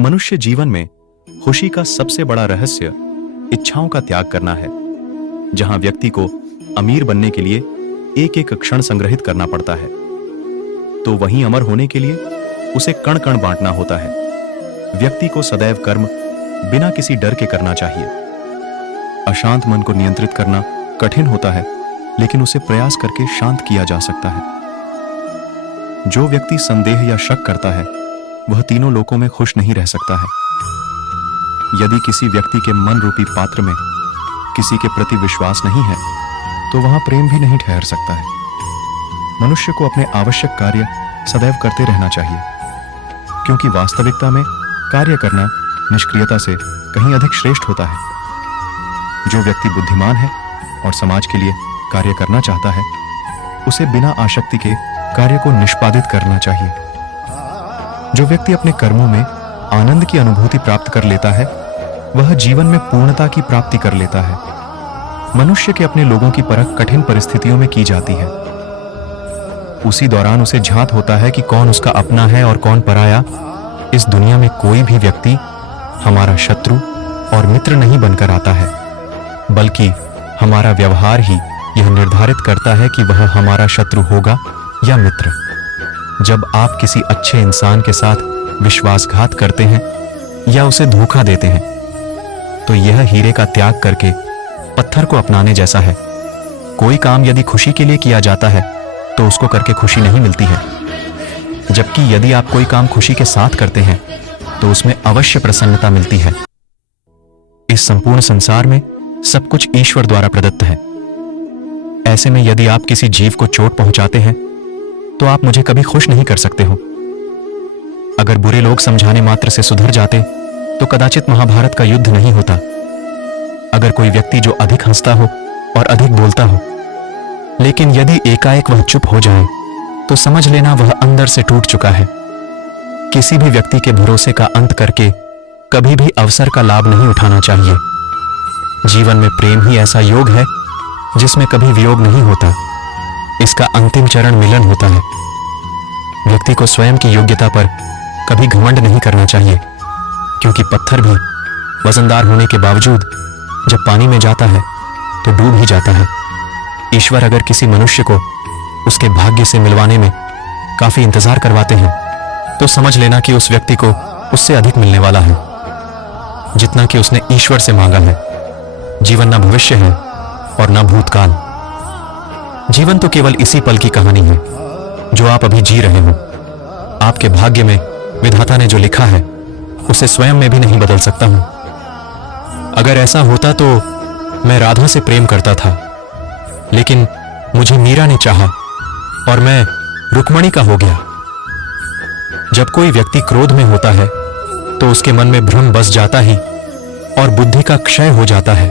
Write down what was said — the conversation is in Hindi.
मनुष्य जीवन में खुशी का सबसे बड़ा रहस्य इच्छाओं का त्याग करना है। जहां व्यक्ति को अमीर बनने के लिए एक एक क्षण संग्रहित करना पड़ता है, तो वहीं अमर होने के लिए उसे कण कण बांटना होता है। व्यक्ति को सदैव कर्म बिना किसी डर के करना चाहिए। अशांत मन को नियंत्रित करना कठिन होता है, लेकिन उसे प्रयास करके शांत किया जा सकता है। जो व्यक्ति संदेह या शक करता है वह तीनों लोकों में खुश नहीं रह सकता है। यदि किसी व्यक्ति के मन रूपी पात्र में किसी के प्रति विश्वास नहीं है, तो वहां प्रेम भी नहीं ठहर सकता है। मनुष्य को अपने आवश्यक कार्य सदैव करते रहना चाहिए, क्योंकि वास्तविकता में कार्य करना निष्क्रियता से कहीं अधिक श्रेष्ठ होता है। जो व्यक्ति बुद्धिमान है और समाज के लिए कार्य करना चाहता है, उसे बिना आसक्ति के कार्य को निष्पादित करना चाहिए। जो व्यक्ति अपने कर्मों में आनंद की अनुभूति प्राप्त कर लेता है, वह जीवन में पूर्णता की प्राप्ति कर लेता है। मनुष्य के अपने लोगों की परख कठिन परिस्थितियों में की जाती है। उसी दौरान उसे झांत होता है कि कौन उसका अपना है और कौन पराया। इस दुनिया में कोई भी व्यक्ति हमारा शत्रु और मित्र नहीं बनकर आता है, बल्कि हमारा व्यवहार ही यह निर्धारित करता है कि वह हमारा शत्रु होगा या मित्र। जब आप किसी अच्छे इंसान के साथ विश्वासघात करते हैं या उसे धोखा देते हैं, तो यह हीरे का त्याग करके पत्थर को अपनाने जैसा है। कोई काम यदि खुशी के लिए किया जाता है तो उसको करके खुशी नहीं मिलती है, जबकि यदि आप कोई काम खुशी के साथ करते हैं तो उसमें अवश्य प्रसन्नता मिलती है। इस संपूर्ण संसार में सब कुछ ईश्वर द्वारा प्रदत्त है। ऐसे में यदि आप किसी जीव को चोट पहुंचाते हैं तो आप मुझे कभी खुश नहीं कर सकते हो। अगर बुरे लोग समझाने मात्र से सुधर जाते तो कदाचित महाभारत का युद्ध नहीं होता। अगर कोई व्यक्ति जो अधिक हंसता हो और अधिक बोलता हो, लेकिन यदि एकाएक वह चुप हो जाए तो समझ लेना वह अंदर से टूट चुका है। किसी भी व्यक्ति के भरोसे का अंत करके कभी भी अवसर का लाभ नहीं उठाना चाहिए। जीवन में प्रेम ही ऐसा योग है जिसमें कभी वियोग नहीं होता। इसका अंतिम चरण मिलन होता है। व्यक्ति को स्वयं की योग्यता पर कभी घमंड नहीं करना चाहिए, क्योंकि पत्थर भी वजनदार होने के बावजूद जब पानी में जाता है तो डूब ही जाता है। ईश्वर अगर किसी मनुष्य को उसके भाग्य से मिलवाने में काफी इंतजार करवाते हैं, तो समझ लेना कि उस व्यक्ति को उससे अधिक मिलने वाला है, जितना कि उसने ईश्वर से मांगा है। जीवन न भविष्य है और न भूतकाल। जीवन तो केवल इसी पल की कहानी है जो आप अभी जी रहे हो। आपके भाग्य में विधाता ने जो लिखा है उसे स्वयं में भी नहीं बदल सकता हूं। अगर ऐसा होता तो मैं राधा से प्रेम करता था, लेकिन मुझे मीरा ने चाहा और मैं रुक्मणी का हो गया। जब कोई व्यक्ति क्रोध में होता है तो उसके मन में भ्रम बस जाता ही और बुद्धि का क्षय हो जाता है।